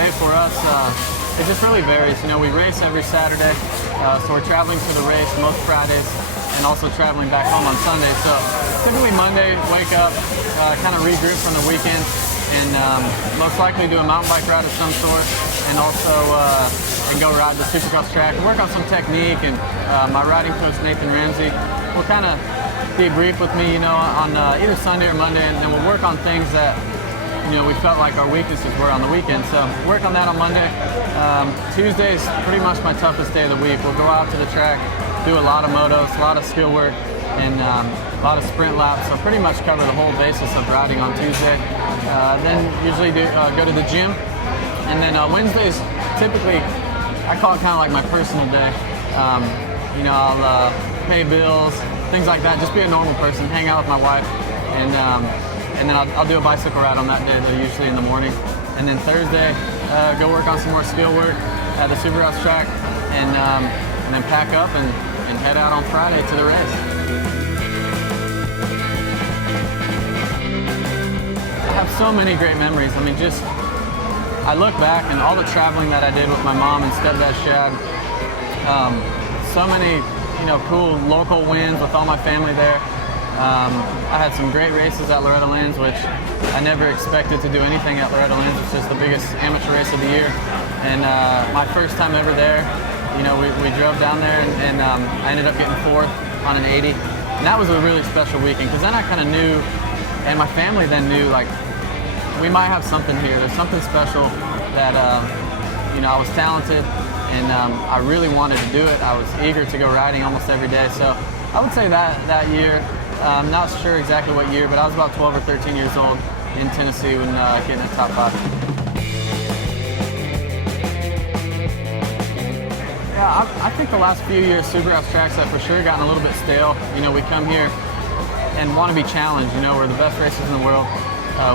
day for us, it just really varies. You know, we race every Saturday, so we're traveling to the race most Fridays and also traveling back home on Sunday. So typically Monday, wake up, kind of regroup from the weekend, and most likely do a mountain bike ride of some sort, and also and go ride the Supercross track and work on some technique. And my riding coach, Nathan Ramsey, will kind of debrief with me, you know, on either Sunday or Monday, and then we'll work on things that, you know, we felt like our weaknesses were on the weekend. So work on that on Monday. Tuesday's pretty much my toughest day of the week. We'll go out to the track, do a lot of motos, a lot of skill work, and a lot of sprint laps. So pretty much cover the whole basis of riding on Tuesday. Then usually go to the gym. And then Wednesdays, typically, I call it kind of like my personal day. You know, I'll pay bills, things like that. Just be a normal person, hang out with my wife, and then I'll do a bicycle ride on that day, though, usually in the morning. And then Thursday, go work on some more skill work at the Supercross track, and then pack up and head out on Friday to the race. I have so many great memories. I mean, I look back and all the traveling that I did with my mom and stepdad Shad, so many, you know, cool local wins with all my family there. I had some great races at Loretta Lynn's, which I never expected to do anything at Loretta Lynn's, which is the biggest amateur race of the year. And my first time ever there, you know, we drove down there, and I ended up getting fourth on an 80. And that was a really special weekend, because then I kind of knew, and my family then knew, like, we might have something here. There's something special that, you know, I was talented, and I really wanted to do it. I was eager to go riding almost every day. So I would say that year, I'm not sure exactly what year, but I was about 12 or 13 years old in Tennessee when getting a top 5. Yeah, I think the last few years, Supercross tracks have for sure gotten a little bit stale. You know, we come here and want to be challenged. You know, we're the best racers in the world.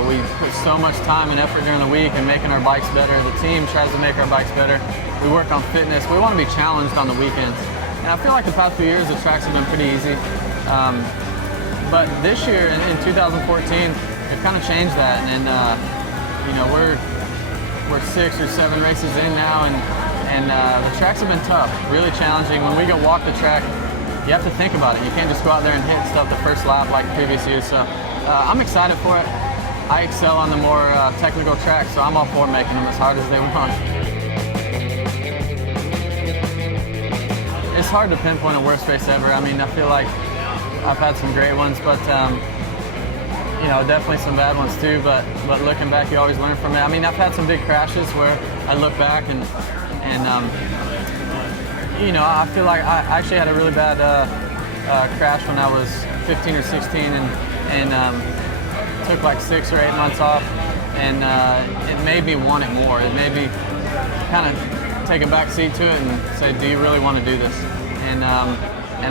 We put so much time and effort during the week in making our bikes better. The team tries to make our bikes better. We work on fitness. We want to be challenged on the weekends. And I feel like the past few years, the tracks have been pretty easy. But this year, in 2014, we've kind of changed that. And you know, we're 6 or 7 races in now, and the tracks have been tough, really challenging. When we go walk the track, you have to think about it. You can't just go out there and hit stuff the first lap like previous years. So I'm excited for it. I excel on the more technical tracks, so I'm all for making them as hard as they want. It's hard to pinpoint a worst race ever. I mean, I feel like I've had some great ones, but you know, definitely some bad ones too. But looking back, you always learn from it. I mean, I've had some big crashes where I look back and you know, I feel like I actually had a really bad crash when I was 15 or 16, and took like 6 or 8 months off, and it made me want it more. It made me kind of take a back seat to it and say, do you really want to do this? And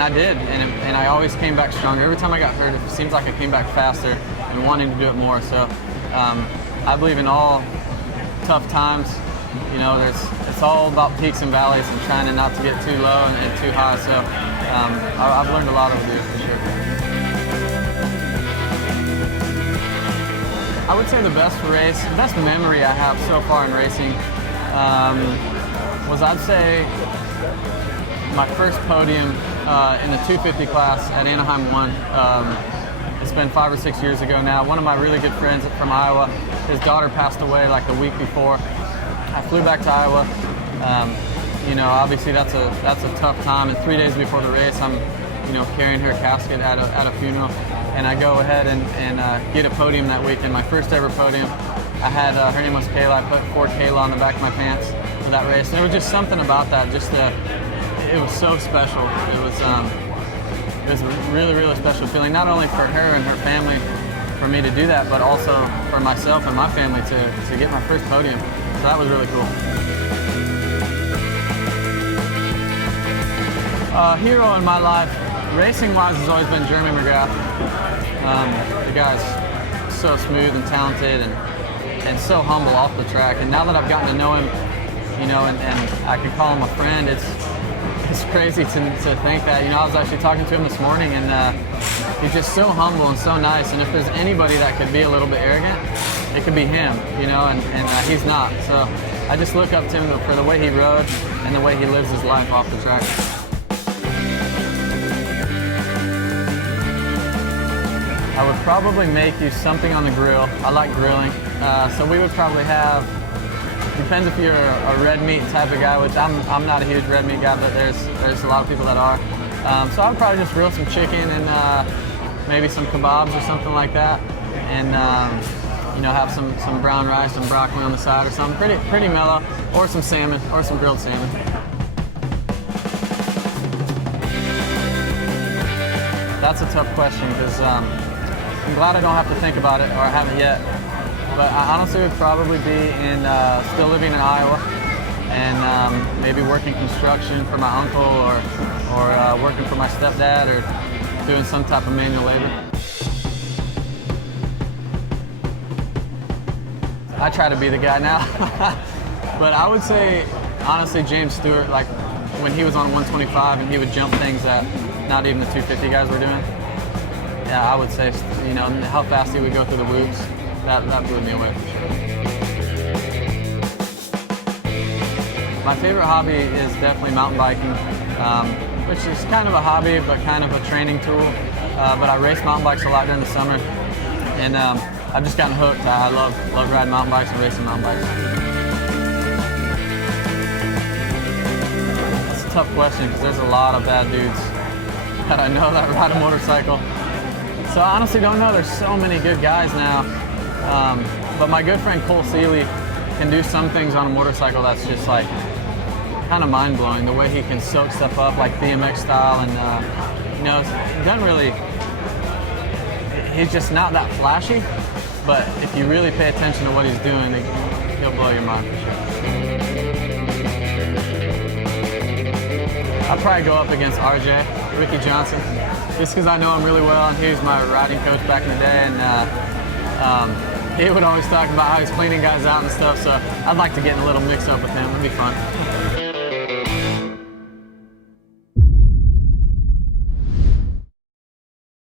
I did, and I always came back stronger. Every time I got hurt, it seems like I came back faster and wanting to do it more. So I believe in all tough times. You know, it's all about peaks and valleys and trying not to get too low and too high. So I've learned a lot over the years for sure. I would say the best memory I have so far in racing was, I'd say, my first podium in the 250 class at Anaheim 1. It's been 5 or 6 years ago now. One of my really good friends from Iowa, his daughter passed away like the week before. I flew back to Iowa. You know, obviously that's a tough time, and 3 days before the race, I'm, you know, carrying her casket at a funeral. And I go ahead and get a podium that weekend, my first ever podium. I had, her name was Kayla. I put Ford Kayla on the back of my pants for that race. And there was just something about that, it was so special. It was a really, really special feeling, not only for her and her family, for me to do that, but also for myself and my family to get my first podium. So that was really cool. Hero in my life, racing-wise, has always been Jeremy McGrath. The guy's so smooth and talented and so humble off the track. And now that I've gotten to know him, you know, and I can call him a friend, it's crazy to think that. You know, I was actually talking to him this morning, and he's just so humble and so nice. And if there's anybody that could be a little bit arrogant, it could be him, you know, and he's not. So I just look up to him for the way he rode and the way he lives his life off the track. I would probably make you something on the grill. I like grilling. So we would probably have, depends if you're a red meat type of guy, which I'm not a huge red meat guy, but there's a lot of people that are. So I would probably just grill some chicken and maybe some kebabs or something like that. And you know, have some brown rice and broccoli on the side or something. Pretty mellow. Or some salmon, or some grilled salmon. That's a tough question because I'm glad I don't have to think about it, or I haven't yet. But I honestly would probably be still living in Iowa and maybe working construction for my uncle or working for my stepdad or doing some type of manual labor. I try to be the guy now. But I would say, honestly, James Stewart, like when he was on 125 and he would jump things that not even the 250 guys were doing. Yeah, I would say, you know, how fast he would go through the whoops, that blew me away for sure. My favorite hobby is definitely mountain biking, which is kind of a hobby, but kind of a training tool. But I race mountain bikes a lot during the summer, and I've just gotten hooked. I love riding mountain bikes and racing mountain bikes. That's a tough question because there's a lot of bad dudes that I know that ride a motorcycle. So I honestly don't know. There's so many good guys now. But my good friend Cole Seeley can do some things on a motorcycle that's just like kind of mind-blowing. The way he can soak stuff up like BMX style, and you know, he doesn't really. He's just not that flashy. But if you really pay attention to what he's doing, he'll blow your mind for sure. I'd probably go up against RJ, Ricky Johnson, just because I know him really well, and he was my riding coach back in the day, and he would always talk about how he's cleaning guys out and stuff, so I'd like to get in a little mix-up with him. It'd be fun.